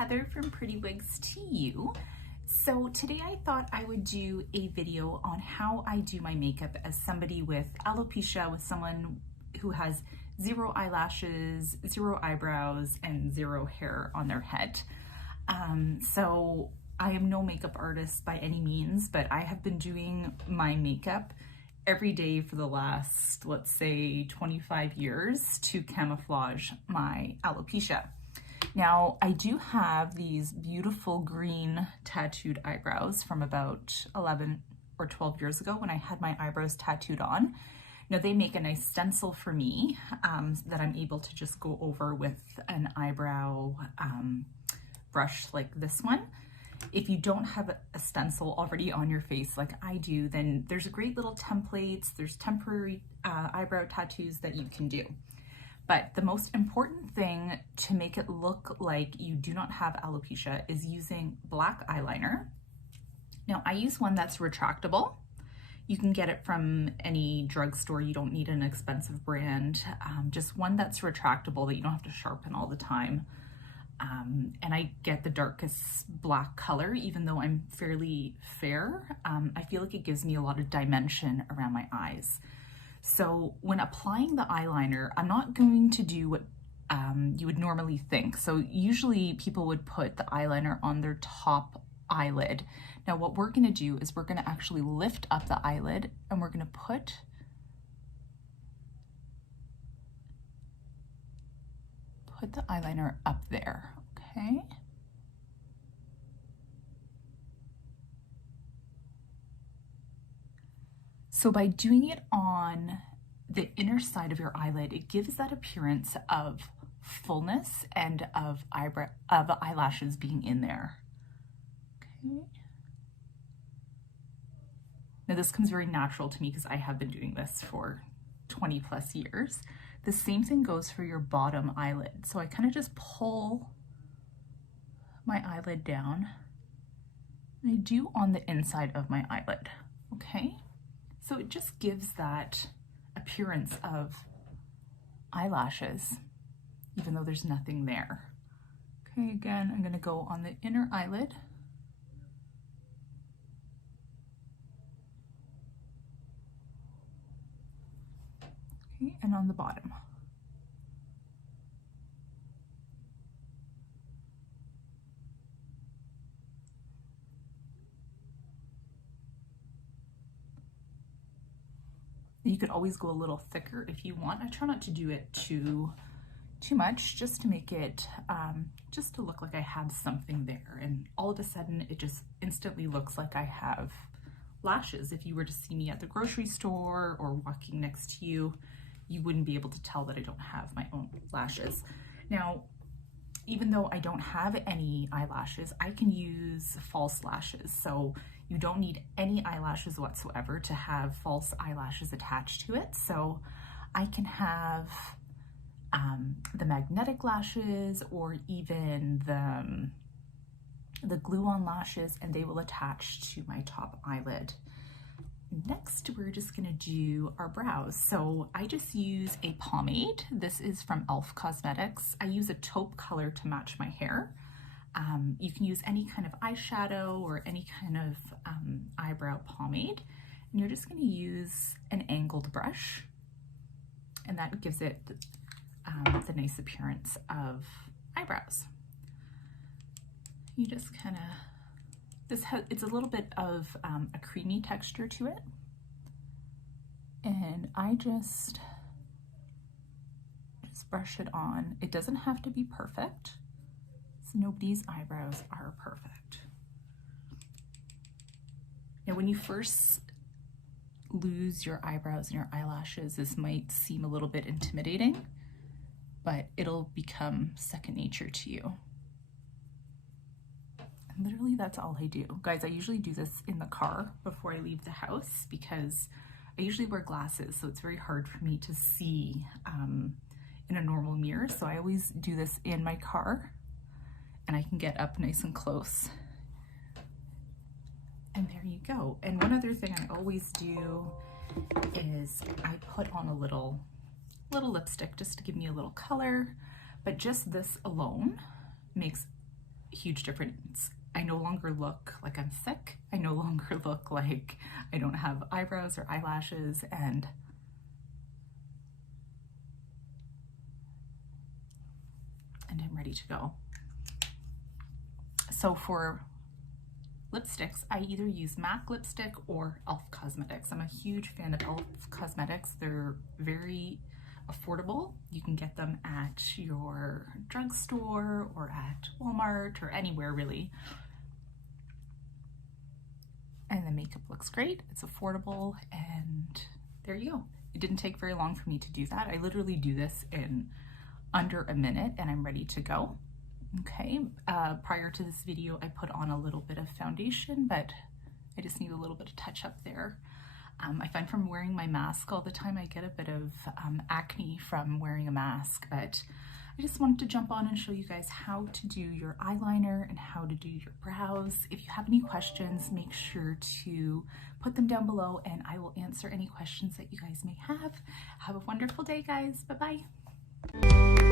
Heather from Pretty Wigs to You. So today I thought I would do a video on how I do my makeup as somebody with alopecia, with someone who has zero eyelashes, zero eyebrows, and zero hair on their head. So I am no makeup artist by any means, but I have been doing my makeup every day for the last, let's say, 25 years to camouflage my alopecia. Now, I do have these beautiful green tattooed eyebrows from about 11 or 12 years ago when I had my eyebrows tattooed on. Now, they make a nice stencil for me that I'm able to just go over with an eyebrow brush like this one. If you don't have a stencil already on your face like I do, then there's great little templates, there's temporary eyebrow tattoos that you can do. But the most important thing to make it look like you do not have alopecia is using black eyeliner. Now, I use one that's retractable. You can get it from any drugstore. You don't need an expensive brand. Just one that's retractable that you don't have to sharpen all the time. And I get the darkest black color, even though I'm fairly fair. I feel like it gives me a lot of dimension around my eyes. So when applying the eyeliner, I'm not going to do what you would normally think. So usually people would put the eyeliner on their top eyelid. Now what we're gonna do is we're gonna actually lift up the eyelid and we're gonna put the eyeliner up there, okay? So by doing it on the inner side of your eyelid, it gives that appearance of fullness and of eyelashes being in there. Okay. Now this comes very natural to me because I have been doing this for 20 plus years. The same thing goes for your bottom eyelid. So I kind of just pull my eyelid down, and I do on the inside of my eyelid, okay? So it just gives that appearance of eyelashes, even though there's nothing there. Okay, again, I'm gonna go on the inner eyelid. Okay, and on the bottom. You could always go a little thicker if you want. I try not to do it too much, just to make it, just to look like I have something there. And all of a sudden, it just instantly looks like I have lashes. If you were to see me at the grocery store or walking next to you, you wouldn't be able to tell that I don't have my own lashes. Now, even though I don't have any eyelashes, I can use false lashes. So you don't need any eyelashes whatsoever to have false eyelashes attached to it. So I can have the magnetic lashes or even the glue-on lashes, and they will attach to my top eyelid. Next, we're just gonna do our brows. So I just use a pomade. This is from e.l.f. Cosmetics. I use a taupe color to match my hair. You can use any kind of eyeshadow or any kind of eyebrow pomade. And you're just gonna use an angled brush, and that gives it the nice appearance of eyebrows. You just kind of, it's a little bit of a creamy texture to it. And I just brush it on. It doesn't have to be perfect. So nobody's eyebrows are perfect. Now, when you first lose your eyebrows and your eyelashes, this might seem a little bit intimidating, but it'll become second nature to you. And literally, that's all I do. Guys, I usually do this in the car before I leave the house because I usually wear glasses, so it's very hard for me to see in a normal mirror. So I always do this in my car, and I can get up nice and close. And there you go. And one other thing I always do is I put on a little lipstick just to give me a little color, but just this alone makes huge difference. I no longer look like I'm sick. I no longer look like I don't have eyebrows or eyelashes, and I'm ready to go. So for lipsticks, I either use MAC lipstick or e.l.f. Cosmetics. I'm a huge fan of e.l.f. Cosmetics. They're very affordable. You can get them at your drugstore or at Walmart or anywhere really. And the makeup looks great. It's affordable, and there you go. It didn't take very long for me to do that. I literally do this in under a minute and I'm ready to go. Okay, prior to this video, I put on a little bit of foundation, but I just need a little bit of touch up there. I find from wearing my mask all the time, I get a bit of acne from wearing a mask, but I just wanted to jump on and show you guys how to do your eyeliner and how to do your brows. If you have any questions, make sure to put them down below and I will answer any questions that you guys may have. Have a wonderful day, guys. Bye-bye.